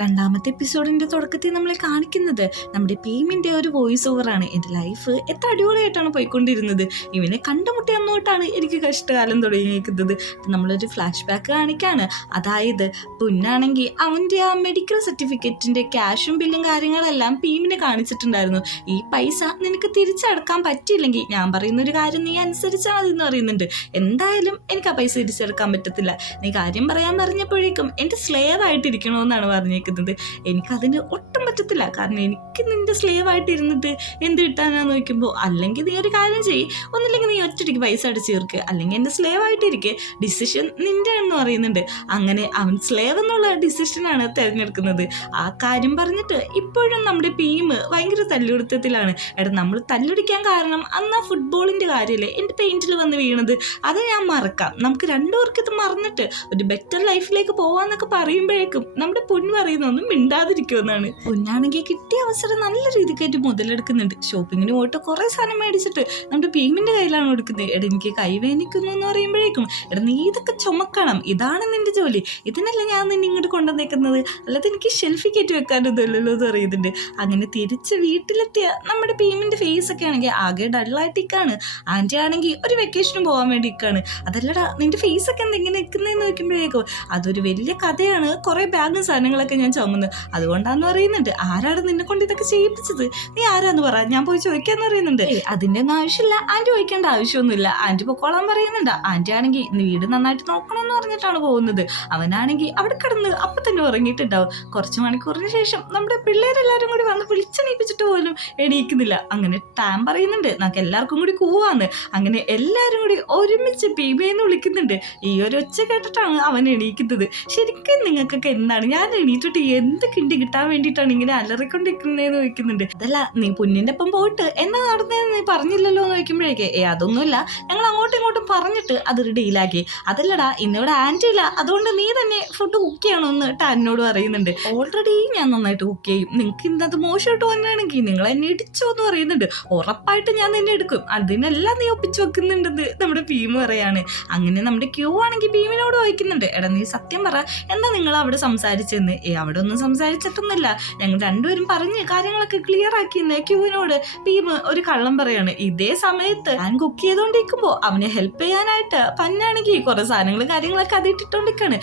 രണ്ടാമത്തെ എപ്പിസോഡിന്റെ തുടക്കത്തിൽ നമ്മളെ കാണിക്കുന്നത് നമ്മുടെ ഭീമിന്റെ ഒരു വോയിസ് ഓവറാണ്. എൻ്റെ ലൈഫ് എത്ര അടിപൊളിയായിട്ടാണ് പോയിക്കൊണ്ടിരുന്നത്, ഇവനെ കണ്ടുമുട്ടി അന്നോട്ടാണ് എനിക്ക് കഷ്ടകാലം തുടങ്ങിയിരിക്കുന്നത്. നമ്മളൊരു ഫ്ലാഷ് ബാക്ക് കാണിക്കാണ്. അതായത് പൊന്നാണെങ്കിൽ അവൻ്റെ ആ മെഡിക്കൽ സർട്ടിഫിക്കറ്റിന്റെ ക്യാഷും ബില്ലും കാര്യങ്ങളെല്ലാം ഭീമിനെ കാണിച്ചിട്ടുണ്ടായിരുന്നു. ഈ പൈസ നിനക്ക് തിരിച്ചടക്കാൻ പറ്റിയില്ലെങ്കിൽ ഞാൻ പറയുന്ന ഒരു കാര്യം നീ അനുസരിച്ചാൽ മതി എന്ന് പറയുന്നുണ്ട്. എന്തായാലും എനിക്ക് ആ പൈസ തിരിച്ചെടുക്കാൻ പറ്റത്തില്ല. നീ കാര്യം പറയാൻ പറഞ്ഞപ്പോഴേക്കും എൻ്റെ സ്ലേവ് ആയിട്ടിരിക്കണമെന്നാണ് പറഞ്ഞത്. എനിക്കതിന് ഒട്ടും പറ്റത്തില്ല. കാരണം എനിക്ക് നിന്റെ സ്ലേവ് ആയിട്ട് ഇരുന്നിട്ട് എന്ത് കിട്ടാനാന്ന് നോക്കുമ്പോൾ, അല്ലെങ്കിൽ നീ ഒരു കാര്യം ചെയ്യ്, ഒന്നില്ലെങ്കിൽ നീ ഒറ്റയ്ക്ക് പൈസ അടിച്ച് ചേർക്ക്, അല്ലെങ്കിൽ എൻ്റെ സ്ലേവ് ആയിട്ടിരിക്കെ, ഡിസിഷൻ നിന്റെ എന്ന് പറയുന്നുണ്ട്. അങ്ങനെ അവൻ സ്ലേവ് എന്നുള്ള ഡിസിഷനാണ് തിരഞ്ഞെടുക്കുന്നത്. ആ കാര്യം പറഞ്ഞിട്ട് ഇപ്പോഴും നമ്മുടെ ടീം ഭയങ്കര തല്ലുപിടുത്തത്തിലാണ്. നമ്മൾ തല്ലുടിക്കാൻ കാരണം അന്ന് ആ ഫുട്ബോളിൻ്റെ കാര്യമല്ലേ എൻ്റെ പെയിന്റിൽ വന്ന് വീണത്, അത് ഞാൻ മറക്കാം. നമുക്ക് രണ്ടുപേർക്ക് ഇത് മറന്നിട്ട് ഒരു ബെറ്റർ ലൈഫിലേക്ക് പോവാന്നൊക്കെ പറയുമ്പോഴേക്കും നമ്മുടെ പൊന്നു പറയുന്നൊന്നും മിണ്ടാതിരിക്കുമെന്നാണ്. പൊന്നാണെങ്കിൽ കിട്ടിയ അവസരം നല്ല രീതിക്കായിട്ട് മുതലെടുക്കുന്നുണ്ട്. ഷോപ്പിങ്ങിന് പോയിട്ട് കുറേ സാധനം മേടിച്ചിട്ട് നമ്മുടെ ഭീമിന്റെ കയ്യിലാണ് കൊടുക്കുന്നത്. എനിക്ക് കൈവേനിക്കുന്നു എന്ന് പറയുമ്പോഴേക്കും, നീ ഇതൊക്കെ ചുമക്കണം, ഇതാണ് നിന്റെ ജോലി, ഇതിനല്ല ഞാൻ നിന്നെ ഇങ്ങോട്ട് കൊണ്ടുവന്നേക്കുന്നത്, അല്ലാതെ എനിക്ക് ഷെൽഫിൽ കയറ്റി വെക്കാനൊന്നുമല്ലോ എന്ന് പറയുന്നുണ്ട്. അങ്ങനെ തിരിച്ച് വീട്ടിലെത്തിയ നമ്മുടെ ഭീമിന്റെ ഫേസ് ഒക്കെ ആണെങ്കിൽ ആകെ ഡള്ളായിട്ടിരിക്കാണ്. ആൻറ്റി ആണെങ്കിൽ ഒരു വെക്കേഷനും പോകാൻ വേണ്ടി ഇരിക്കാണ്. അതല്ലടാ നിന്റെ ഫേസ് ഒക്കെ എന്തെങ്കിലും നിൽക്കുന്നതെന്ന് നോക്കുമ്പോഴേക്കും അതൊരു വലിയ കഥയാണ്. കുറേ ബാഗും സാധനങ്ങളൊക്കെ ഞാൻ ചുമന്ന്, അതുകൊണ്ടാന്ന് പറയുന്നുണ്ട്. ആരാണ് നിന്നെ കൊണ്ട് ഇതൊക്കെ ചെയ്യിപ്പിച്ചത്, നീ ആരാന്ന് പറ, ഞാൻ പോയി ചോദിക്കാന്ന് പറയുന്നുണ്ട്. അതിന്റെ ഒന്നും ആവശ്യമില്ല, ആൻറ്റി ചോദിക്കേണ്ട ആവശ്യമൊന്നുമില്ല, ആൻറ്റി പൊക്കോളാൻ പറയുന്നുണ്ട്. ആൻറ്റി ആണെങ്കിൽ വീട് നന്നായിട്ട് നോക്കണമെന്ന് പറഞ്ഞിട്ടാണ് പോകുന്നത്. അവനാണെങ്കിൽ അവിടെ കിടന്ന് അപ്പൊ തന്നെ ഉറങ്ങിയിട്ടുണ്ടാവും. കുറച്ച് മണിക്കൂറിന് ശേഷം നമ്മുടെ പിള്ളേരെല്ലാരും കൂടി വന്ന് വിളിച്ചെണീപ്പിച്ചിട്ട് പോലും എണീക്കുന്നില്ല. അങ്ങനെ ടാം പറയുന്നുണ്ട് നമുക്ക് എല്ലാവർക്കും കൂടി കൂവാന്ന്. അങ്ങനെ എല്ലാരും കൂടി ഒരുമിച്ച് പീമേന്ന് വിളിക്കുന്നുണ്ട്. ഈ ഒരു ഒച്ച കേട്ടിട്ടാണ് അവൻ എണീക്കുന്നത്. ശരിക്കും നിങ്ങൾക്കൊക്കെ എന്താണ്, ഞാൻ എണീറ്റിട്ട് എന്ത് കിണ്ടി കിട്ടാൻ വേണ്ടിയിട്ടാണ് ഇങ്ങനെ അലറിക്കൊണ്ടിരിക്കുന്നതെന്ന് ചോദിക്കുന്നുണ്ട്. അതല്ല നീ പൊന്നിന്റെ ഒപ്പം പോയിട്ട് എന്നാ നടന്നതെന്ന് നീ പറഞ്ഞില്ലല്ലോ എന്ന് ചോദിക്കുമ്പോഴേക്ക്, അതൊന്നുമില്ല, ഞങ്ങൾ അങ്ങോട്ടും ഇങ്ങോട്ടും പറഞ്ഞിട്ട് അതൊരു ഡീലാക്കി. അതല്ലടാ ഇന്നിവിടെ ആൻറ്റി ഇല്ല, അതുകൊണ്ട് നീ തന്നെ ഫുഡ് കുക്ക് ചെയ്യണമെന്ന് ടാനോട് പറയുന്നുണ്ട്. ഓൾറെഡി ഞാൻ നന്നായിട്ട് കുക്ക് ചെയ്യും, നിങ്ങൾക്ക് ഇന്നത് മോശമായിട്ട് വന്നാണെങ്കിൽ നിങ്ങൾ എന്നെ ഇടിച്ചോ എന്ന് പറയുന്നുണ്ട്. ഉറപ്പായിട്ട് ഞാൻ നിന്നെ എടുക്കും, അതിനെല്ലാം നീ ഒപ്പിച്ചു വെക്കുന്നുണ്ടെന്ന് നമ്മുടെ ഭീം പറയാണ്. അങ്ങനെ നമ്മുടെ ക്യൂ ആണെങ്കിൽ ഭീമിനോട് ചോദിക്കുന്നുണ്ട്, നീ സത്യം പറ, എന്താ നിങ്ങൾ അവിടെ സംസാരിച്ചെന്ന്. അവിടെ ഒന്നും സംസാരിച്ചിട്ടൊന്നുമില്ല, ഞങ്ങൾ രണ്ടുപേരും പറഞ്ഞ് കാര്യങ്ങളൊക്കെ ക്ലിയർ ആക്കിയെന്ന് ക്യൂവിനോട് ഭീം ഒരു കള്ളം പറയാണ്. ഇതേ സമയത്ത് ഞാൻ കുക്ക് ചെയ്തോണ്ടിരിക്കുമ്പോൾ അവനെ ഹെൽപ്പ് ചെയ്യാനായിട്ട് പന്നാണെങ്കിൽ കുറെ സാധനങ്ങൾ കാര്യങ്ങളൊക്കെ അതിട്ടിട്ടോണ്ടിരിക്കാണ്.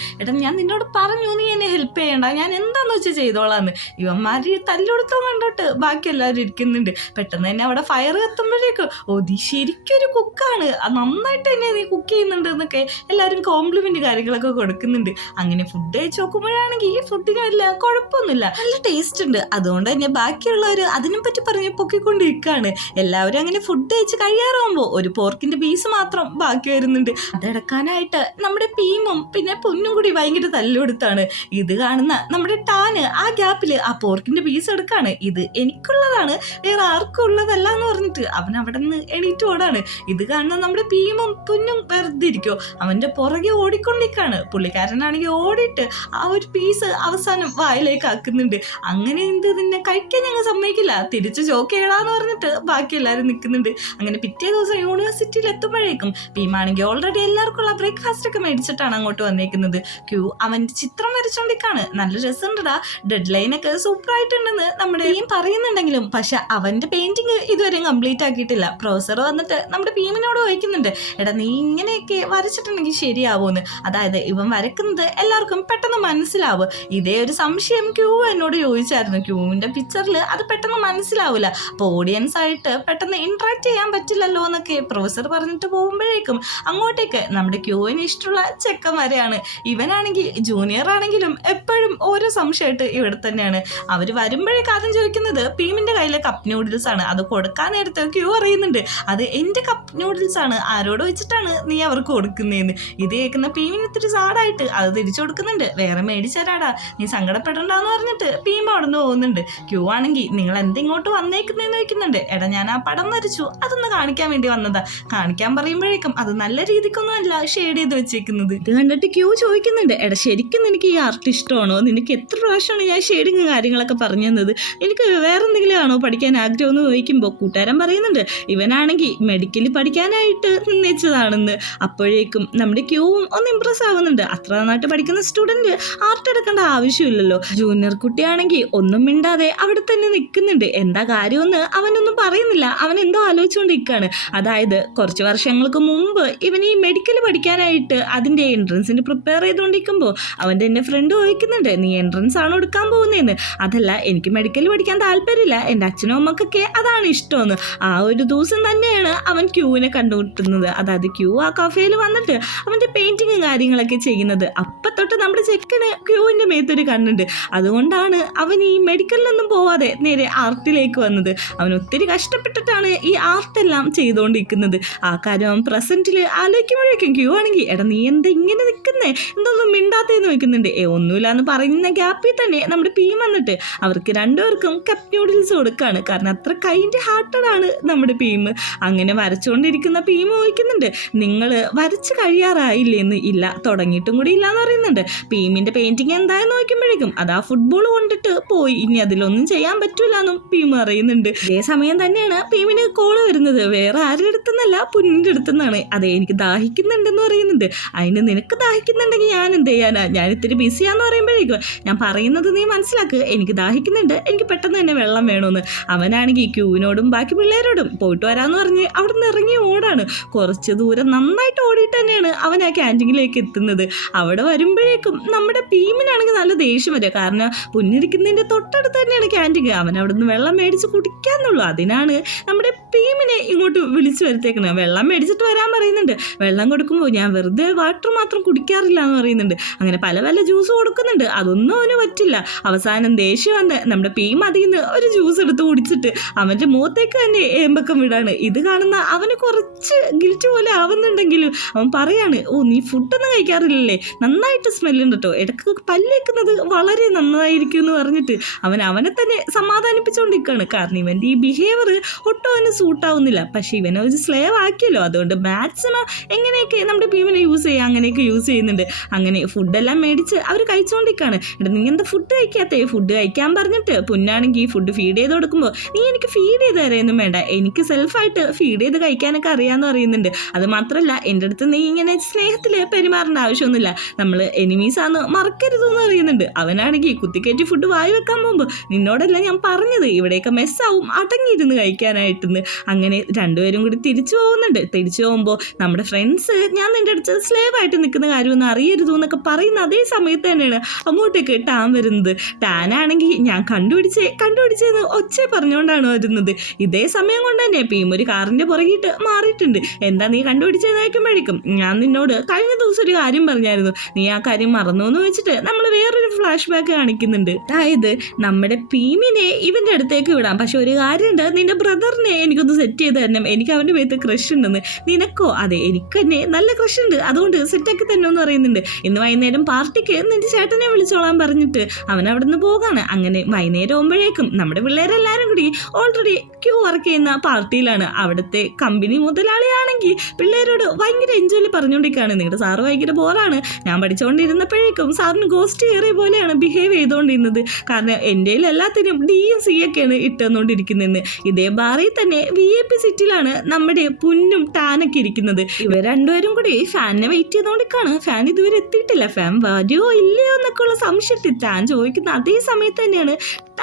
ഞാൻ നിന്നോട് പറഞ്ഞു നീ എന്നെ ഹെൽപ്പ് ചെയ്യണ്ട, ഞാൻ എന്താന്ന് വെച്ചാൽ ചെയ്തോളാന്ന്. ഇവന്മാര് തല്ലുകൊടുത്തോ കണ്ടോട്ട് ബാക്കി എല്ലാവരും ഇരിക്കുന്നുണ്ട്. പെട്ടെന്ന് തന്നെ അവിടെ ഫയർ എത്തുമ്പോഴേക്കും, നീ ശരിക്കൊരു കുക്കാണ്, നന്നായിട്ട് തന്നെ നീ കുക്ക് ചെയ്യുന്നുണ്ട് എന്നൊക്കെ എല്ലാവരും കോംപ്ലിമെന്റ് കാര്യങ്ങളൊക്കെ കൊടുക്കുന്നുണ്ട്. അങ്ങനെ ഫുഡ് കഴിച്ച് നോക്കുമ്പോഴാണെങ്കിൽ ഈ ഫുഡിന് വല്ല കുഴപ്പമൊന്നുമില്ല, നല്ല ടേസ്റ്റ് ഉണ്ട്. അതുകൊണ്ട് തന്നെ ബാക്കിയുള്ളവർ അതിനെ പറ്റി പറഞ്ഞ് പൊക്കിക്കൊണ്ടിരിക്കുകയാണ്. എല്ലാവരും അങ്ങനെ ഫുഡ് കഴിച്ച് കഴിയാറാകുമ്പോൾ ഒരു പോർക്കിന്റെ പീസ് മാത്രം ബാക്കി വരുന്നുണ്ട്. അതെടുക്കാനായിട്ട് നമ്മുടെ ഭീമും പിന്നെ പൊന്നും കൂടി ഭയങ്കര തല്ലുകൊടുത്താണ്. ഇത് കാണുന്ന നമ്മുടെ ടാന് ആ ഗ്യാപ്പിൽ ആ പോർക്കിന്റെ പീസ് എടുക്കാണ്. ഇത് എനിക്കുള്ളതാണ്, വേറെ ആർക്കും ഉള്ളതല്ല എന്ന് പറഞ്ഞിട്ട് അവൻ അവിടെ നിന്ന് എണീറ്റ് ഓടാണ്. ഇത് കാണുന്ന നമ്മുടെ ഭീമും പൊന്നും വെറുതെ ഇരിക്കോ, അവന്റെ പുറകെ ഓടിക്കൊണ്ടിരിക്കാണ്. പുള്ളിക്കാരനാണെങ്കിൽ ഓടിയിട്ട് ആ ഒരു പീസ് അവസാനം വായിലേക്ക് ആക്കുന്നുണ്ട്. അങ്ങനെ നിന്നെ കഴിക്കാൻ ഞങ്ങൾ സമ്മതിക്കില്ല, തിരിച്ച് ചോക്ക് ചെയ്യടാന്ന് പറഞ്ഞിട്ട് ബാക്കി എല്ലാവരും നിൽക്കുന്നുണ്ട്. അങ്ങനെ പിറ്റേ ദിവസം യൂണിവേഴ്സിറ്റിയിൽ എത്തുമ്പോഴേക്കും ഭീമാണെങ്കിൽ ഓൾറെഡി എല്ലാവർക്കും ഉള്ള ബ്രേക്ക്ഫാസ്റ്റ് ഒക്കെ മേടിച്ചിട്ടാണ് അങ്ങോട്ട് വന്നേക്കുന്നത്. ക്യൂ അവന്റെ ചിത്രം വരച്ചോണ്ടിരിക്കാണ്. നല്ല രസമുണ്ടടാ, ഡെഡ് ലൈൻ ഒക്കെ സൂപ്പർ ആയിട്ടുണ്ടെന്ന് നമ്മുടെ ഭീം പറയുന്നുണ്ടെങ്കിലും പക്ഷെ അവന്റെ പെയിന്റിങ് ഇതുവരെ കംപ്ലീറ്റ് ആക്കിയിട്ടില്ല. പ്രൊഫസർ വന്നിട്ട് നമ്മുടെ ഭീമിനോട് ചോദിക്കുന്നുണ്ട്, നീ ഇങ്ങനെയൊക്കെ വരച്ചിട്ടുണ്ടെങ്കിൽ ശരിയാവുമെന്ന്. അതായത് ഇവൻ വരക്കുന്നത് എല്ലാവർക്കും പെട്ടെന്ന് മനസ്സിലാവും. ഇതേ ഒരു സംശയം ക്യൂ എന്നോട് ചോദിച്ചായിരുന്നു. ക്യൂവിന്റെ പിക്ചറിൽ അത് പെട്ടെന്ന് മനസ്സിലാവില്ല, അപ്പോൾ ഓഡിയൻസ് ആയിട്ട് പെട്ടെന്ന് ഇന്ററാക്ട് ചെയ്യാൻ പറ്റില്ലല്ലോ എന്നൊക്കെ പ്രൊഫസർ പറഞ്ഞിട്ട് പോകുമ്പോഴേക്കും അങ്ങോട്ടേക്ക് നമ്മുടെ ക്യൂവിന് ഇഷ്ടമുള്ള ചെക്കന്മാരെയാണ്. ഇവനാണെങ്കിൽ ജൂനിയർ ആണെങ്കിലും എപ്പോഴും ഓരോ സംശയമായിട്ട് ഇവിടെ തന്നെയാണ്. അവർ വരുമ്പോഴേക്കും ആദ്യം ചോദിക്കുന്നത് ഭീമിന്റെ കയ്യിലെ കപ്പ് നൂഡിൽസ് ആണ്. അത് കൊടുക്കാൻ നേരത്തെ ക്യൂ അറിയുന്നുണ്ട്, അത് എൻ്റെ കപ്പ് നൂഡിൽസ് ആണ്, ആരോട് വെച്ചിട്ടാണ് നീ അവർക്ക് കൊടുക്കുന്നതെന്ന്. ഇത് കേൾക്കുന്ന ഭീമിന് ഇത്തിരി സാഡായിട്ട് അത് തിരിച്ചു കൊടുക്കുന്നുണ്ട്. വേറെ മേടിച്ചരാടാ, നീ സങ്കടപ്പെടണ്ടെന്ന് പറഞ്ഞിട്ട് ഭീം അവിടെ നിന്ന് പോകുന്നുണ്ട്. ക്യൂ ആണെങ്കിൽ നിങ്ങൾ എന്തിങ്ങോട്ട് വന്നേക്കുന്നതെന്ന് ചോദിക്കുന്നുണ്ട്. എടാ ഞാൻ ആ പടം വരച്ചു, അതൊന്ന് കാണിക്കാൻ വേണ്ടി വന്നതാ. കാണിക്കാൻ പറയുമ്പോഴേക്കും അത് നല്ല രീതിക്കൊന്നും അല്ല ഷെയ്ഡ് ചെയ്ത് വെച്ചേക്കുന്നത്. ഇത് കണ്ടിട്ട് ക്യൂ ചോദിക്കുന്നുണ്ട്, എടാ ശരിക്കും നിനക്ക് ഈ ആർട്ട് ഇഷ്ടമാണോ? നിനക്ക് എത്ര പ്രാവശ്യമാണ് ഞാൻ ഷെയ്ഡിങ് കാര്യങ്ങളൊക്കെ പറഞ്ഞു തന്നത്? എനിക്ക് വേറെ എന്തെങ്കിലും ആണോ പഠിക്കാൻ ആഗ്രഹം എന്ന് ചോദിക്കുമ്പോൾ കൂട്ടുകാരൻ പറയുന്നുണ്ട്, ഇവനാണെങ്കിൽ മെഡിക്കൽ പഠിക്കാനായിട്ട് നിന്നേച്ചതാണെന്ന്. അപ്പോഴേക്കും നമ്മുടെ ക്യൂവും ഒന്ന് ഇമ്പ്രസ് ആവുന്നുണ്ട്. അത്ര നന്നായിട്ട് പഠിക്കുന്ന സ്റ്റുഡൻറ്റ് ആർട്ട് എടുക്കേണ്ട ആവശ്യമില്ലല്ലോ. ജൂനിയർ കുട്ടിയാണെങ്കിൽ ഒന്നും മിണ്ടാതെ അവിടെ തന്നെ നിൽക്കുന്നുണ്ട്. എന്താ കാര്യമെന്ന് അവനൊന്നും പറയുന്നില്ല. അവൻ എന്തോ ആലോചിച്ചുകൊണ്ടിരിക്കുകയാണ്. അതായത് കുറച്ച് വർഷങ്ങൾക്ക് മുമ്പ് ഇവൻ ഈ മെഡിക്കൽ പഠിക്കാനായിട്ട് അതിൻ്റെ എൻട്രൻസിന് പ്രിപ്പയർ ചെയ്തുകൊണ്ടിരിക്കുമ്പോൾ അവൻ്റെ എൻ്റെ ഫ്രണ്ട് ചോദിക്കുന്നുണ്ട്, നീ എൻട്രൻസ് ആണോ എടുക്കാൻ പോകുന്നതെന്ന്. അതല്ല, എനിക്ക് മെഡിക്കൽ പഠിക്കാൻ താല്പര്യമില്ല, എൻ്റെ അച്ഛനും അമ്മക്കൊക്കെ അതാണ് ഇഷ്ടമെന്ന്. ആ ഒരു ദിവസം തന്നെയാണ് അവൻ ക്യൂവിനെ കണ്ടുമുട്ടുന്നത്. അതായത് ക്യൂ ആ കഫേയിൽ വന്നിട്ട് അവൻ്റെ പെയിൻറ്റിങ് കാര്യങ്ങളൊക്കെ ചെയ്യുന്നത്. അപ്പം തൊട്ട് നമ്മുടെ ചെക്കന് ക്യൂവിൻ്റെ മേത്തൊരു കണ്ണുണ്ട്. അതുകൊണ്ടാണ് അവൻ ഈ മെഡിക്കലിലൊന്നും പോവാതെ നേരെ ആർട്ടിലേക്ക് വന്നത്. അവൻ ഒത്തിരി കഷ്ടപ്പെട്ടിട്ടാണ് ഈ ആർട്ടെല്ലാം ചെയ്തുകൊണ്ടിരിക്കുന്നത്. ആ കാര്യം അവൻ പ്രസൻറ്റിൽ ആലോചിക്കുമ്പോഴേക്കും ക്യൂ ആണെങ്കിൽ, എടാ നീ എന്താ ഇങ്ങനെ നിൽക്കുന്നേ, എന്തൊന്നും മിണ്ടാത്തേന്ന് ചോദിക്കുന്നുണ്ട്. ഒന്നുമില്ല എന്ന് പറയുന്ന ഗ്യാപ്പിൽ തന്നെ നമ്മുടെ പീം വന്നിട്ട് അവർക്ക് രണ്ടുപേർക്കും കപ്പ് ന്യൂഡിൽസ് കൊടുക്കുകയാണ്. കാരണം അത്ര കൈൻഡ് ഹാർട്ടഡ് ആണ് നമ്മുടെ പീം. അങ്ങനെ വരച്ചുകൊണ്ടിരിക്കുന്ന പീം ചോദിക്കുന്നുണ്ട്, നിങ്ങൾ വരച്ച് കഴിയാറായില്ലേന്ന്. ഇല്ല, തുടങ്ങിയിട്ടും കൂടി ഇല്ല എന്ന് പറയുന്നുണ്ട്. പീമിൻ്റെ പെയിൻറ്റിങ് എന്തായെന്ന് നോക്കുമ്പോഴേക്കും അതാ ഫുട്ബോൾ കൊണ്ടിട്ട് പോയി, ഇനി അതിലൊന്നും ചെയ്യാൻ പറ്റൂല എന്നും പീം അറിയുന്നുണ്ട്. ഇതേ സമയം തന്നെയാണ് പീമിന് കോള് വരുന്നത്. വേറെ ആരുടെ അടുത്തുനിന്നല്ല, പുന്നിൻ്റെ അടുത്തുനിന്നാണ്. അതെ, എനിക്ക് ദാഹിക്കുന്നുണ്ടെന്ന് പറയുന്നുണ്ട്. അതിന് നിനക്ക് ദാഹിക്കുന്നുണ്ടെങ്കിൽ ഞാൻ എന്ത് ചെയ്യാനാ, ഞാൻ ഇത്തിരി ബിസിയാന്ന് പറയുമ്പോഴേക്കും, ഞാൻ പറയുന്നത് നീ മനസ്സിലാക്ക്, എനിക്ക് ദാഹിക്കുന്നുണ്ട്, എനിക്ക് പെട്ടെന്ന് തന്നെ വെള്ളം വേണമെന്ന്. അവനാണെങ്കിൽ ക്യൂവിനോടും ബാക്കി പിള്ളേരോടും പോയിട്ട് വരാമെന്ന് പറഞ്ഞ് അവിടെ നിന്ന് ഇറങ്ങി ഓടാണ്. കുറച്ച് ദൂരം നന്നായിട്ട് ഓടിയിട്ട് തന്നെയാണ് അവൻ ആ ക്യാൻറ്റീനിലേക്ക് എത്തുന്നത്. അവിടെ വരുമ്പോഴേക്കും നമ്മുടെ പീമിനാണെങ്കിൽ നല്ല ദേഷ്യം വരിക. കാരണം പുന്നിരിക്കുന്നതിൻ്റെ തൊട്ടടുത്ത് തന്നെയാണ് ക്യാൻറ്റീൻ. അവൻ അവിടെ നിന്ന് വെള്ളം മേടിച്ച് കുടിക്കാന്നുള്ളൂ. അതിനാണ് നമ്മുടെ പീമിനെ ഇങ്ങോട്ട് വിളിച്ചു വരുത്തേക്കുന്നത്. വെള്ളം മേടിച്ചിട്ട് വരാൻ പറയുന്നുണ്ട്. വെള്ളം കൊടുക്കുമ്പോൾ ഞാൻ വെറുതെ വാട്ടർ മാത്രം കുടിക്കാറില്ല എന്ന് പറയുന്നുണ്ട്. അങ്ങനെ പല പല ജ്യൂസ് കൊടുക്കുന്നുണ്ട്. അതൊന്നും അവന് പറ്റില്ല. അവസാനം ദേഷ്യം വന്ന് നമ്മുടെ പീം അതിൽ നിന്ന് ഒരു ജ്യൂസ് എടുത്ത് കുടിച്ചിട്ട് അവൻ്റെ മുഖത്തേക്ക് തന്നെ ഏമ്പക്കം വിടാണ്. ഇത് കാണുന്ന അവന് കുറച്ച് ഗിൽറ്റ് പോലെ ആവുന്നുണ്ടെങ്കിലും അവൻ പറയാണ്, നീ ഫുഡൊന്നും കഴിക്കാറില്ലല്ലേ, നന്നായിട്ട് സ്മെല്ലുണ്ട് കേട്ടോ, ഇടയ്ക്ക് പല്ലേക്കുന്നത് വളരെ നന്നായിരിക്കും എന്ന് പറഞ്ഞിട്ട് അവനെ തന്നെ സമാധാനിപ്പിച്ചുകൊണ്ടിരിക്കുകയാണ്. കാരണം ഇവൻ്റെ ഈ ബിഹേവിയർ ഒട്ടും അവന് സൂട്ടാവുന്നില്ല. പക്ഷേ ഇവനെ ഒരു സ്ലേവ് ആക്കിയല്ലോ, അതുകൊണ്ട് മാക്സിമം എങ്ങനെയൊക്കെ നമ്മുടെ പീമിനെ യൂസ് ചെയ്യുക അങ്ങനെയൊക്കെ യൂസ് ചെയ്യുന്നുണ്ട്. അങ്ങനെ ഫുഡെല്ലാം മേടിച്ച് അവർ കഴിച്ചുകൊണ്ടിരിക്കുകയാണ്. എടാ നീ എന്താ ഫുഡ് കഴിക്കാത്തേ? ഫുഡ് കഴിക്കാൻ പറഞ്ഞിട്ട് പുന്നാണെങ്കിൽ ഫുഡ് ഫീഡ് ചെയ്ത് കൊടുക്കുമ്പോൾ, നീ എനിക്ക് ഫീഡ് ചെയ്ത് തരാനൊന്നും വേണ്ട, എനിക്ക് സെൽഫായിട്ട് ഫീഡ് ചെയ്ത് കഴിക്കാനൊക്കെ അറിയാമെന്ന് പറയുന്നുണ്ട്. അത് മാത്രമല്ല, എൻ്റെ അടുത്ത് നീ ഇങ്ങനെ സ്നേഹത്തിൽ പെരുമാറേണ്ട ആവശ്യമൊന്നുമില്ല, നമ്മൾ എനിമീസാന്ന് മറക്കരുതെന്ന് പറയുന്നുണ്ട്. അവനാണെങ്കിൽ കുത്തിക്കയറ്റി ഫുഡ് വായി വെക്കാൻ പോകുമ്പോൾ, നിന്നോടല്ല ഞാൻ പറഞ്ഞത് ഇവിടെയൊക്കെ മെസ്സാവും, അടങ്ങിയിരുന്ന് കഴിക്കാനായിട്ടെന്ന്. അങ്ങനെ രണ്ടുപേരും കൂടി തിരിച്ചു പോകുന്നുണ്ട്. തിരിച്ചു പോകുമ്പോൾ നമ്മുടെ ഫ്രണ്ട്സ് ഞാൻ നിൻ്റെ അടുത്ത് സ്ലേവായിട്ട് നിൽക്കുന്ന കാര്യമൊന്നും അറിയരുത് എന്നൊക്കെ പറയുന്ന അതേ സമയത്ത് തന്നെയാണ് അങ്ങോട്ടേക്ക് ടാൻ വരുന്നത്. ടാനാണെങ്കിൽ ഞാൻ കണ്ടുപിടിച്ചെന്ന് ഒച്ച പറഞ്ഞുകൊണ്ടാണ് വരുന്നത്. ഇതേ സമയം കൊണ്ട് തന്നെ പീം ഒരു കാറിൻ്റെ പുറകിട്ട് മാറിയിട്ടുണ്ട്. എന്താ നീ കണ്ടുപിടിച്ചതെന്ന് വയ്ക്കുമ്പോഴേക്കും, ഞാൻ നിന്നോട് കഴിഞ്ഞ ദിവസം ഒരു കാര്യം പറഞ്ഞായിരുന്നു, നീ ആ കാര്യം മറന്നു എന്ന് വെച്ചിട്ട് നമ്മൾ വേറൊരു ഫ്ലാഷ് ബാക്ക് കാണിക്കുന്നുണ്ട്. അതായത് നമ്മുടെ പീമിനെ ഇവൻ്റെ അടുത്തേക്ക് വിടാം, പക്ഷെ ഒരു കാര്യമുണ്ട്, നിന്റെ ബ്രദറിനെ എനിക്കൊന്ന് സെറ്റ് ചെയ്ത് തരണം, എനിക്ക് അവൻ്റെ മേത്ത് ക്രഷ് ഉണ്ടെന്ന്. നിനക്കോ? അതെ, എനിക്ക് തന്നെ നല്ല ക്രഷ് ഉണ്ട്, അതുകൊണ്ട് സെറ്റാക്കി തന്നെ എന്ന് പറയുന്നുണ്ട്. ഇന്ന് വൈകുന്നേരം പാർട്ടിക്ക് നിന്റെ ചേട്ടനെ വിളിച്ചോളാൻ പറഞ്ഞിട്ട് അവൻ അവിടെ നിന്ന് പോകാണ്. അങ്ങനെ വൈകുന്നേരം ആകുമ്പോഴേക്കും നമ്മുടെ പിള്ളേരെല്ലാവരും കൂടി ഓൾറെഡി ക്യൂ വർക്ക് ചെയ്യുന്ന പാർട്ടിയിലാണ്. അവിടുത്തെ കമ്പനി മുതലാളിയാണെങ്കിൽ പിള്ളേരോട് ഭയങ്കര എൻജോയ് പറഞ്ഞുകൊണ്ടിരിക്കുകയാണ്, നിങ്ങളുടെ സാറ് ഭയങ്കര ബോറാണ്, ഞാൻ പഠിച്ചുകൊണ്ടിരുന്നപ്പോഴേക്കും സാറിന് ഗോസ്റ്റ് കയറിയ പോലെയാണ് ബിഹേവ് ചെയ്തുകൊണ്ടിരുന്നത്, കാരണം എൻ്റെ എല്ലാത്തിനും DUC ഒക്കെയാണ് ഇട്ടുകൊണ്ടിരിക്കുന്നതെന്ന്. ഇതേ ബാറിൽ തന്നെ VIP സിറ്റിയിലാണ് നമ്മുടെ പുന്നും ടാനൊക്കെ ഇരിക്കുന്നത്. ഇവർ രണ്ടുപേരും കൂടി ഫാനിനെ വെയിറ്റ് ചെയ്തുകൊണ്ടിരിക്കുകയാണ്. ഫാൻ ഇതുവരെ എത്തിയിട്ടില്ല. ഫാൻ വരുമോ ഇല്ലയോ എന്നൊക്കെ ഉള്ള സംശയത്തിൽ ടാൻ ചോദിക്കുന്ന അതേ സമയത്ത് തന്നെയാണ്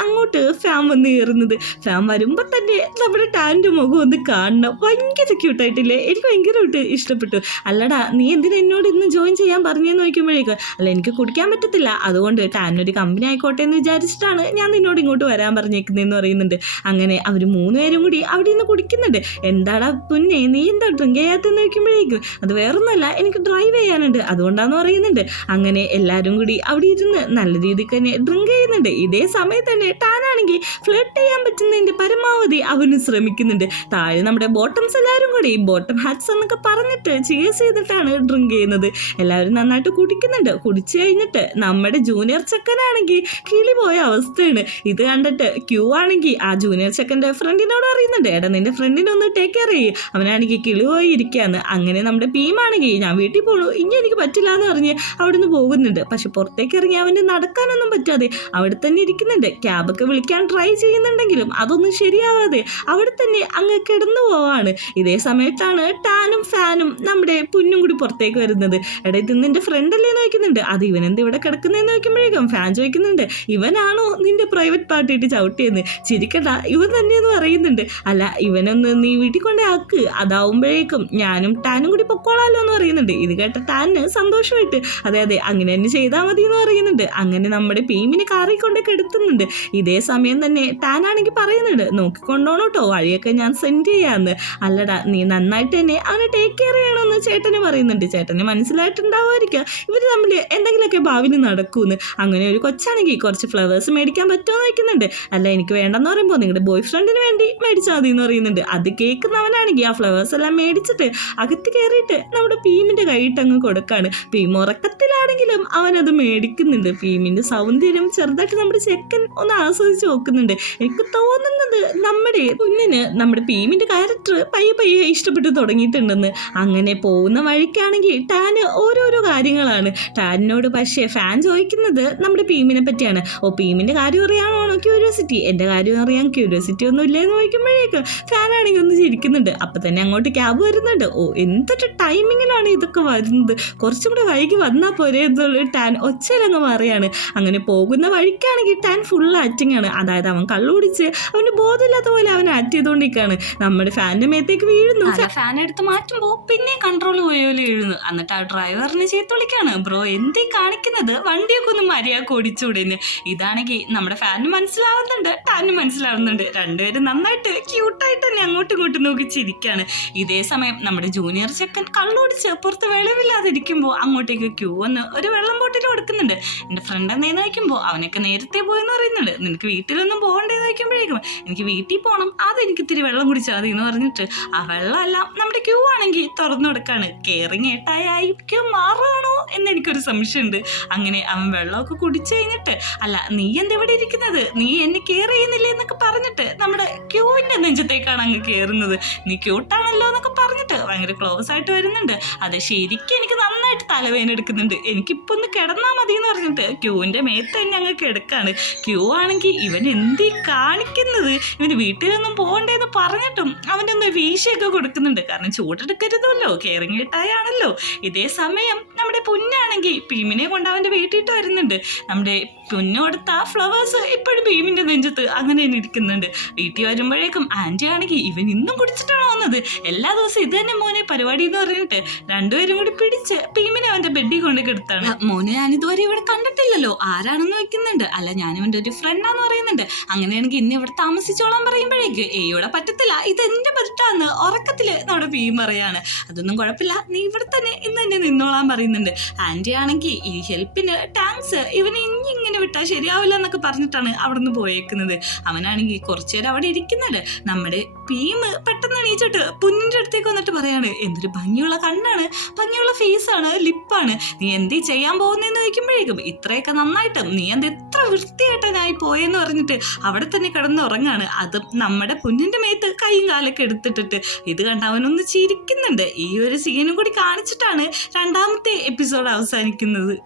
അങ്ങോട്ട് ഫാൻ വന്ന് കയറുന്നത്. ഫാൻ വരുമ്പോൾ തന്നെ നമ്മുടെ ടാൻ്റെ മുഖം ഒന്ന് കാണണം, ഭയങ്കര ക്യൂട്ടായിട്ടില്ലേ, എനിക്ക് ഭയങ്കരമായിട്ട് ഇഷ്ടപ്പെട്ടു. അല്ലടാ നീ എന്തിനാ എന്നോട് ഇന്ന് ജോയിൻ ചെയ്യാൻ പറഞ്ഞതെന്ന് നോക്കുമ്പോഴേക്കും, അല്ല എനിക്ക് കുടിക്കാൻ പറ്റത്തില്ല, അതുകൊണ്ട് ടാനൊരു കമ്പനി ആയിക്കോട്ടെ എന്ന് വിചാരിച്ചിട്ടാണ് ഞാൻ നിന്നോട് ഇങ്ങോട്ട് വരാൻ പറഞ്ഞേക്കുന്നതെന്ന് പറയുന്നുണ്ട്. അങ്ങനെ അവർ മൂന്നുപേരും കൂടി അവിടെ നിന്ന് കുടിക്കുന്നുണ്ട്. എന്താടാ പുന്നെ നീ എന്താ ഡ്രിങ്ക് ചെയ്യാത്തെന്ന് നോക്കുമ്പോഴേക്കും, അത് വേറൊന്നുമല്ല, എനിക്ക് ഡ്രൈവ് ചെയ്യാനുണ്ട്, അതുകൊണ്ടാന്ന് പറയുന്നുണ്ട്. അങ്ങനെ എല്ലാവരും കൂടി അവിടെ ഇരുന്ന് നല്ല രീതിക്ക് തന്നെ ഡ്രിങ്ക് ചെയ്യുന്നുണ്ട്. ഇതേ സമയത്ത് തന്നെ തന്നെ ടാനാണെങ്കിൽ ഫ്ലേർട്ട് ചെയ്യാൻ പറ്റുന്നതിന്റെ പരമാവധി അവന് ശ്രമിക്കുന്നുണ്ട്. താഴെ നമ്മുടെ ബോട്ടംസ് എല്ലാവരും കൂടി ബോട്ടം ഹാറ്റ്സ് എന്നൊക്കെ പറഞ്ഞിട്ട് ചിയേഴ്സ് ചെയ്തിട്ടാണ് ഡ്രിങ്ക് ചെയ്യുന്നത്. എല്ലാവരും നന്നായിട്ട് കുടിക്കുന്നുണ്ട്. കുടിച്ചു കഴിഞ്ഞിട്ട് നമ്മുടെ ജൂനിയർ ചെക്കനാണെങ്കിൽ കിളി പോയ അവസ്ഥയാണ്. ഇത് കണ്ടിട്ട് ക്യൂ ആണെങ്കിൽ ആ ജൂനിയർ ചെക്കൻ്റെ ഫ്രണ്ടിനോട് അറിയുന്നുണ്ട്, എടാ നിന്റെ ഫ്രണ്ടിനെ ഒന്ന് ടേക്ക് കെയർ ചെയ്യും, അവനാണെങ്കിൽ കിളി പോയി ഇരിക്കുകയാണ്. അങ്ങനെ നമ്മുടെ പീമാണെങ്കിൽ ഞാൻ വീട്ടിൽ പോകണു, ഇനി എനിക്ക് പറ്റില്ല എന്ന് പറഞ്ഞ് അവിടുന്ന് പോകുന്നുണ്ട്. പക്ഷെ പുറത്തേക്ക് ഇറങ്ങി അവന് നടക്കാനൊന്നും പറ്റാതെ അവിടെ തന്നെ ഇരിക്കുന്നുണ്ട്. ക്യാബൊക്കെ വിളിക്കാൻ ട്രൈ ചെയ്യുന്നുണ്ടെങ്കിലും അതൊന്നും ശരിയാവാതെ അവിടെ തന്നെ അങ്ങ് കിടന്നു പോവാണ്. ഇതേ സമയത്താണ് ടാനും ഫാനും നമ്മുടെ പുന്നും കൂടി പുറത്തേക്ക് വരുന്നത്. എടാ ഇത് നിന്റെ ഫ്രണ്ടല്ലേ നോക്കുന്നുണ്ട്, അത് ഇവനെന്ത് ഇവിടെ കിടക്കുന്നതെന്ന് നോക്കുമ്പോഴേക്കും ഫാൻ ചോദിക്കുന്നുണ്ട്, ഇവനാണോ നിന്റെ പ്രൈവറ്റ് പാർട്ടിയിട്ട് ചവിട്ടിയെന്ന്? ചിരിക്കണ്ട, ഇവൻ തന്നെയെന്ന് പറയുന്നുണ്ട്. അല്ല ഇവനൊന്ന് നീ വീട്ടിൽ കൊണ്ടേ ആക്ക്, അതാവുമ്പോഴേക്കും ഞാനും ടാനും കൂടി പൊക്കോളാലോ എന്ന് പറയുന്നുണ്ട്. ഇത് കേട്ട ടാന് സന്തോഷമായിട്ട് അതെ അതെ അങ്ങനെ തന്നെ ചെയ്താൽ മതി എന്ന് പറയുന്നുണ്ട്. അങ്ങനെ നമ്മുടെ പീമിനെ കാറിൽ കൊണ്ടൊക്കെ എടുത്തുന്നുണ്ട്. ഇതേ സമയം തന്നെ ടാനാണെങ്കിൽ പറയുന്നുണ്ട്, നോക്കിക്കൊണ്ടോണോ കേട്ടോ, വഴിയൊക്കെ ഞാൻ സെൻഡ് ചെയ്യാന്ന്. അല്ലടാ നീ നന്നായിട്ട് തന്നെ അവനെ ടേക്ക് കെയർ ചെയ്യണമെന്ന് ചേട്ടന് പറയുന്നുണ്ട്. ചേട്ടന് മനസ്സിലായിട്ടുണ്ടാവുമായിരിക്കാം ഇവർ തമ്മിൽ എന്തെങ്കിലുമൊക്കെ ഭാവിയിൽ നടക്കൂന്ന്. അങ്ങനെ ഒരു കൊച്ചാണെങ്കിൽ കുറച്ച് ഫ്ലവേഴ്സ് മേടിക്കാൻ പറ്റുമോ എന്ന് വയ്ക്കുന്നുണ്ട്. അല്ല എനിക്ക് വേണ്ടെന്ന് പറയുമ്പോൾ നിങ്ങളുടെ ബോയ് ഫ്രണ്ടിന് വേണ്ടി മേടിച്ചാൽ മതി എന്ന് പറയുന്നുണ്ട്. അത് കേൾക്കുന്നവനാണെങ്കിൽ ആ ഫ്ലവേഴ്സ് എല്ലാം മേടിച്ചിട്ട് അകത്ത് കയറിയിട്ട് നമ്മുടെ പീമിൻ്റെ കൈയിട്ട് അങ്ങ് കൊടുക്കാണ്. പീം ഉറക്കത്തിലാണെങ്കിലും അവനത് മേടിക്കുന്നുണ്ട്. പീമിൻ്റെ സൗന്ദര്യം ചെറുതായിട്ട് നമ്മുടെ ചെക്കൻ ഒന്ന് ആസ്വദിച്ച് നോക്കുന്നുണ്ട്. എനിക്ക് തോന്നുന്നത് നമ്മുടെ കുഞ്ഞിന് നമ്മുടെ പീമിൻ്റെ ക്യാരക്ടർ പയ്യെ പയ്യെ ഇഷ്ടപ്പെട്ട് തുടങ്ങിയിട്ടുണ്ടെന്ന്. അങ്ങനെ പോകുന്ന വഴിക്കാണെങ്കിൽ ടാന് ഓരോരോ കാര്യങ്ങളാണ്. ടാനിനോട് പക്ഷേ ഫാൻ ചോദിക്കുന്നത് നമ്മുടെ പീമിനെ പറ്റിയാണ്. ഓ പീമിൻ്റെ കാര്യം അറിയാനാണോ ക്യൂരിയോസിറ്റി, എൻ്റെ കാര്യം അറിയാൻ ക്യൂരിയോസിറ്റി ഒന്നും ഇല്ലേന്ന് ചോദിക്കുമ്പോഴേക്കും ഫാനാണെങ്കിൽ ഒന്ന് ചിരിക്കുന്നുണ്ട്. അപ്പം തന്നെ അങ്ങോട്ട് ക്യാബ് വരുന്നുണ്ട്. ഓ എന്തൊരു ടൈമിങ്ങിലാണ് ഇതൊക്കെ വരുന്നത്, കുറച്ചും കൂടെ വൈകി വന്നാൽ പോരെ എന്നുള്ള ടാൻ ഒച്ചയിലങ്ങ് പറയാണ്. അങ്ങനെ പോകുന്ന വഴിക്കാണെങ്കിൽ ടാൻ ഫുൾ ആക്ടിങ് ആണ്. അതായത് അവൻ കള്ളുപിടിച്ച് അവന് ബോധമില്ലാത്ത പോലെ അവൻ ആക്ട് ചെയ്തുകൊണ്ടിരിക്കുകയാണ്. നമ്മുടെ ഫാനിൻ്റെ മേത്തേക്ക് വീഴുന്നു. ഫാൻ എടുത്ത് മാറ്റുമ്പോൾ പിന്നെ കൺട്രോൾ പോയോലെ വീഴുന്നു. എന്നിട്ട് ആ ഡ്രൈവറിനെ ചെയ്ത് വിളിക്കാണ്, ബ്രോ എന്തേ കാണിക്കുന്നത്, വണ്ടിയൊക്കെ ഒന്ന് മര്യാദ ഓടിച്ചുകൂടെന്ന്. ഇതാണെങ്കിൽ നമ്മുടെ ഫാനിന് മനസ്സിലാവുന്നുണ്ട്, ടാനും മനസ്സിലാവുന്നുണ്ട്. രണ്ടുപേരും നന്നായിട്ട് ക്യൂട്ടായിട്ട് തന്നെ അങ്ങോട്ടും ഇങ്ങോട്ടും നോക്കി ചിരിക്കുകയാണ്. ഇതേ സമയം നമ്മുടെ ജൂനിയർ ചെക്കൻ കള്ളുടിച്ച് പുറത്ത് വെളിവില്ലാതിരിക്കുമ്പോൾ അങ്ങോട്ടേക്ക് ക്യൂ വന്ന് ഒരു വെള്ളം ബോട്ടിൽ കൊടുക്കുന്നുണ്ട്. എൻ്റെ ഫ്രണ്ട് എന്നേന്ന് വയ്ക്കുമ്പോൾ അവനൊക്കെ നേരത്തെ പോയെന്ന് പറയുന്നുണ്ട്. നിനക്ക് വീട്ടിലൊന്നും പോകണ്ടേന്ന് വയ്ക്കുമ്പോഴേക്കും എനിക്ക് വീട്ടിൽ പോകണം, അതെനിക്ക് ഇത്തിരി വെള്ളം കുടിച്ചാൽ മതി എന്ന് പറഞ്ഞിട്ട് ആ വെള്ളമെല്ലാം നമ്മുടെ ക്യൂ ആണെങ്കിൽ തുറന്നു കൊടുക്കാണ്. കെയറിങ് ഏട്ടായിരിക്കും മാറുകയാണോ എന്ന് എനിക്കൊരു സംശയമുണ്ട്. അങ്ങനെ അവൻ വെള്ളമൊക്കെ കുടിച്ചു കഴിഞ്ഞിട്ട് അല്ല നീ എന്തെവിടെ ഇരിക്കുന്നത്, നീ എന്നെ കെയർ ചെയ്യുന്നില്ലേ എന്നൊക്കെ പറഞ്ഞിട്ട് നമ്മുടെ ക്യൂവിൻ്റെ നെഞ്ചത്തേക്കാണ് അങ്ങ് കയറുന്നത്. നീ ക്യൂട്ടാണല്ലോ എന്നൊക്കെ പറഞ്ഞിട്ട് ഭയങ്കര ക്ലോസ് ആയിട്ട് വരുന്നുണ്ട്. അത് ശരിക്കും എനിക്ക് നന്നായിട്ട് തലവേദന എടുക്കുന്നുണ്ട്, എനിക്കിപ്പോൾ ഒന്ന് കിടന്നാൽ മതി എന്ന് പറഞ്ഞിട്ട് ക്യൂവിൻ്റെ മേത്ത് തന്നെ അങ്ങ് കിടക്കാണ്. ക്യൂ ആണെങ്കിൽ ഇവൻ എന്തീ കാണിക്കുന്നത്, ഇവന് വീട്ടിലൊന്നും പോകണ്ടേന്ന് പറഞ്ഞിട്ടും അവൻ്റെ ഒന്ന് വീശയൊക്കെ കൊടുക്കുന്നുണ്ട്. കാരണം ചൂടെടുക്കരുതല്ലോ, കെയറിങ് ഇട്ടായാണല്ലോ. ഇതേ സമയം നമ്മുടെ പുന്നാണെങ്കിൽ പീമിനെ കൊണ്ട് അവൻ്റെ വീട്ടിലിട്ട് വരുന്നുണ്ട്. നമ്മുടെ പുന്നു കൊടുത്ത ഫ്ലവേഴ്സ് ഇപ്പോഴും ഭീമിൻ്റെ നെഞ്ചത്ത് അങ്ങനെ തന്നെ ഇരിക്കുന്നുണ്ട്. വീട്ടിൽ വരുമ്പോഴേക്കും ആൻറ്റി ആണെങ്കിൽ ഇവൻ ഇന്നും കുടിച്ചിട്ടാണോ വന്നത്, എല്ലാ ദിവസവും ഇത് തന്നെ മോനെ പരിപാടി എന്ന് പറഞ്ഞിട്ട് രണ്ടുപേരും കൂടി പിടിച്ച് ഭീമിനെ അവൻ്റെ ബെഡിൽ കൊണ്ട് കിടത്താണ്. മോനെ ഞാനിതുവരെ ഇവിടെ കണ്ടിട്ടില്ലല്ലോ, ആരാണെന്ന് വെക്കുന്നുണ്ട്. അല്ല ഞാനിവൻ്റെ ഒരു ഫ്രണ്ടാന്ന് പറയുന്നുണ്ട്. അങ്ങനെയാണെങ്കിൽ ഇന്ന് ഇവിടെ താമസിച്ചോളാൻ പറയുമ്പോഴേക്ക് ഇവിടെ പറ്റത്തില്ല, ഇത് എൻ്റെ ബെഡാന്ന് ഉറക്കത്തിൽ നമ്മുടെ ഭീം പറയാണ്. അതൊന്നും കുഴപ്പമില്ല, നീ ഇവിടെ തന്നെ ഇന്ന് തന്നെ നിന്നോളാൻ പറയുന്നുണ്ട്. ആൻറ്റി ആണെങ്കിൽ ഈ ഹെൽപ്പിന് താങ്ക്സ്, ഇവനെ ഇനി ഇങ്ങനെ വിട്ടാൽ ശരിയാവില്ല എന്നൊക്കെ പറഞ്ഞിട്ടാണ് അവിടെ നിന്ന് പോയേക്കുന്നത്. അവനാണെങ്കിൽ കുറച്ചു നേരം അവിടെ ഇരിക്കുന്നുണ്ട്. നമ്മുടെ ഭീം പെട്ടെന്ന് എണീച്ചിട്ട് പുന്നിൻ്റെ അടുത്തേക്ക് വന്നിട്ട് പറയാണ്, എന്തൊരു ഭംഗിയുള്ള കണ്ണാണ്, ഭംഗിയുള്ള ഫേസാണ്, ലിപ്പാണ്, നീ എന്തീ ചെയ്യാൻ പോകുന്നതെന്ന് ചോദിക്കുമ്പോഴേക്കും ഇത്രയൊക്കെ നന്നായിട്ടും നീ എന്ത് എത്ര വൃത്തിയായിട്ടായി പോയെന്ന് പറഞ്ഞിട്ട് അവിടെ തന്നെ കിടന്നുറങ്ങാണ്. അതും നമ്മുടെ പുന്നിൻ്റെ മേത്ത് കൈയും കാലൊക്കെ എടുത്തിട്ടിട്ട്. ഇത് കണ്ട് അവനൊന്ന് ചിരിക്കുന്നുണ്ട്. ഈ ഒരു സീനും കൂടി കാണിച്ചിട്ടാണ് രണ്ടാമത്തെ എപ്പിസോഡ് അവസാനിക്കുന്നത്.